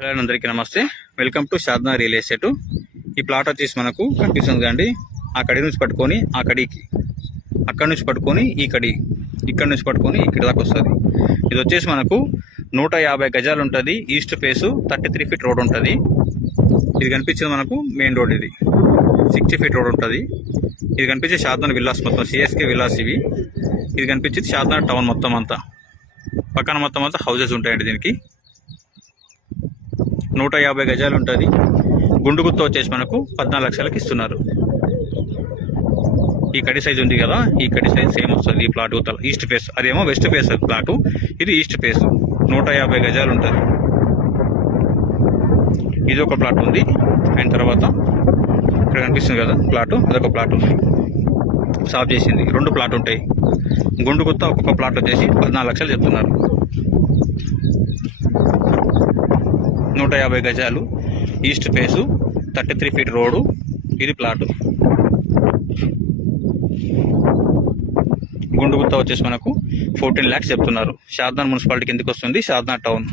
Hello అందరికీ నమస్తే. Welcome to Shadna real estate. ఈ ప్లాట్ వచ్చేసి మనకు కనిపిస్తుంది కండి. ఆ కడి నుంచి పట్టుకొని ఆ కడికి, అక్కడి నుంచి పట్టుకొని ఈ కడి, ఇక్కడ నుంచి పట్టుకొని ఇక్కడి దాకా వస్తుంది. ఇది వచ్చేసి మనకు 150 గజాలు ఉంటుంది. ఈస్ట్ ఫేసు 33 ఫీట్ రోడ్ ఉంటుంది. ఇది కనిపించింది మనకు మెయిన్ రోడ్. ఇది 60 ఫీట్ రోడ్ ఉంటుంది. ఇది కనిపించే షాద్నా విల్లాస్, మొత్తం సిఎస్కే విల్లాస్ ఇవి. ఇది కనిపించేది షాద్నా టౌన్ మొత్తం అంతా. పక్కన మొత్తం అంతా హౌజెస్ ఉంటాయండి. దీనికి 150 గజాలు ఉంటుంది. గుండు గుత్త వచ్చేసి మనకు 14 లక్షలకి ఇస్తున్నారు. ఈ కడి సైజ్ ఉంది కదా, ఈ కడి సైజ్ సేమ్ వస్తుంది. ఈ ప్లాట్ ఉత్తర ఈస్ట్ ఫేస్, అదేమో వెస్ట్ ఫేస్ ప్లాటు, ఇది ఈస్ట్ ఫేస్. 150 గజాలు ఉంటుంది. ఇది ఒక ప్లాట్ ఉంది. అయిన తర్వాత ఇక్కడ కనిపిస్తుంది కదా ప్లాటు, అదొక ప్లాట్ ఉంది. సాఫ్ చేసింది. 2 ప్లాట్ ఉంటాయి. గుండు గుత్త ఒక్కొక్క ప్లాట్ వచ్చేసి 14 లక్షలు చెప్తున్నారు. 150 గజాలు, ఈస్ట్ ఫేసు, 33 ఫీట్ రోడ్డు. ఇది ప్లాటు. గుండు గుత్త వచ్చేసి మనకు 14 lakhs చెప్తున్నారు. షాద్నా మున్సిపాలిటీ కిందకి వస్తుంది. షాద్నా టౌన్.